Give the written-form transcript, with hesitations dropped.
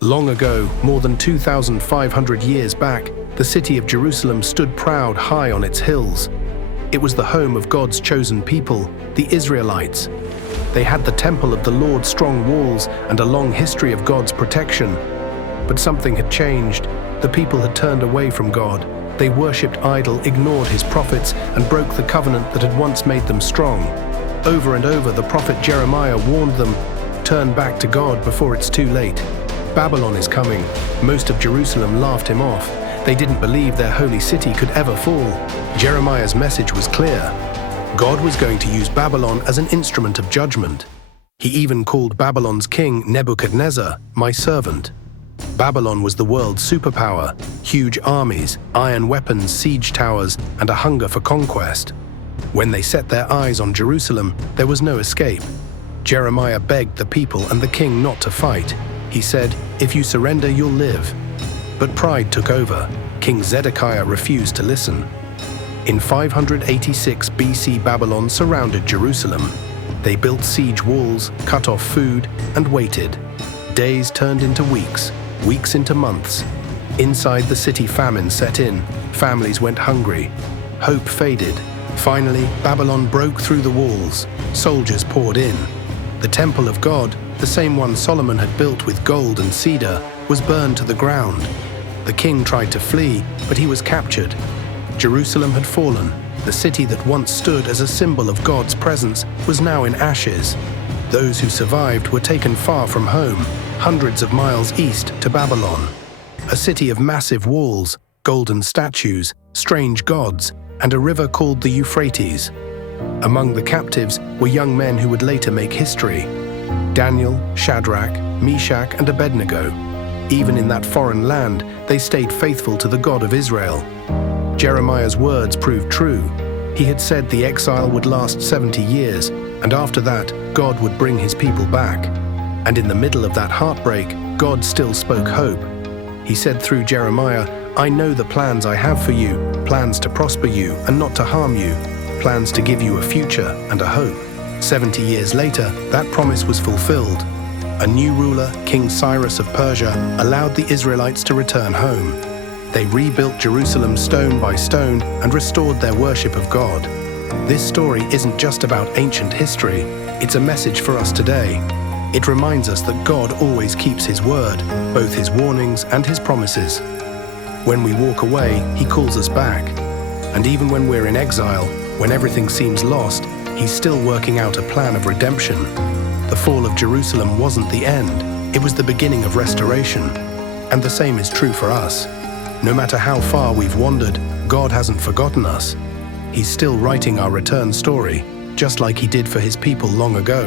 Long ago, more than 2,500 years back, the city of Jerusalem stood proud high on its hills. It was the home of God's chosen people, the Israelites. They had the temple of the Lord, strong walls, and a long history of God's protection. But something had changed. The people had turned away from God. They worshipped idol, ignored his prophets, and broke the covenant that had once made them strong. Over and over, the prophet Jeremiah warned them, "Turn back to God before it's too late. Babylon is coming." Most of Jerusalem laughed him off. They didn't believe their holy city could ever fall. Jeremiah's message was clear. God was going to use Babylon as an instrument of judgment. He even called Babylon's king, Nebuchadnezzar, "my servant." Babylon was the world's superpower, huge armies, iron weapons, siege towers, and a hunger for conquest. When they set their eyes on Jerusalem, there was no escape. Jeremiah begged the people and the king not to fight. He said, "If you surrender, you'll live." But pride took over. King Zedekiah refused to listen. In 586 BC, Babylon surrounded Jerusalem. They built siege walls, cut off food, and waited. Days turned into weeks, weeks into months. Inside the city, famine set in. Families went hungry. Hope faded. Finally, Babylon broke through the walls. Soldiers poured in. The temple of God, the same one Solomon had built with gold and cedar, was burned to the ground. The king tried to flee, but he was captured. Jerusalem had fallen. The city that once stood as a symbol of God's presence was now in ashes. Those who survived were taken far from home, hundreds of miles east to Babylon. A city of massive walls, golden statues, strange gods, and a river called the Euphrates. Among the captives were young men who would later make history: Daniel, Shadrach, Meshach, and Abednego. Even in that foreign land, they stayed faithful to the God of Israel. Jeremiah's words proved true. He had said the exile would last 70 years, and after that, God would bring his people back. And in the middle of that heartbreak, God still spoke hope. He said through Jeremiah, "I know the plans I have for you, plans to prosper you and not to harm you, plans to give you a future and a hope." 70 years later, that promise was fulfilled. A new ruler, King Cyrus of Persia, allowed the Israelites to return home. They rebuilt Jerusalem stone by stone and restored their worship of God. This story isn't just about ancient history, it's a message for us today. It reminds us that God always keeps his word, both his warnings and his promises. When we walk away, he calls us back. And even when we're in exile, when everything seems lost, he's still working out a plan of redemption. The fall of Jerusalem wasn't the end, it was the beginning of restoration. And the same is true for us. No matter how far we've wandered, God hasn't forgotten us. He's still writing our return story, just like he did for his people long ago.